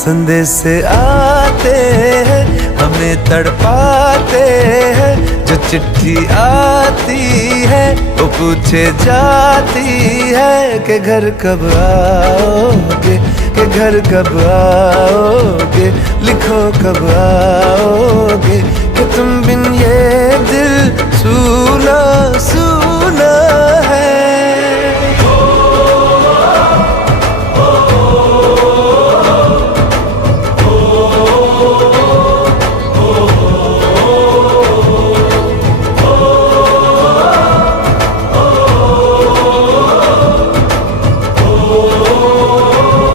संदेश आते हैं हमें तड़पाते हैं, जो चिट्ठी आती है वो पूछे जाती है कि घर कब आओगे, कि घर कब आओगे, लिखो कब आओगे, कि तुम बिन ये दिल सूना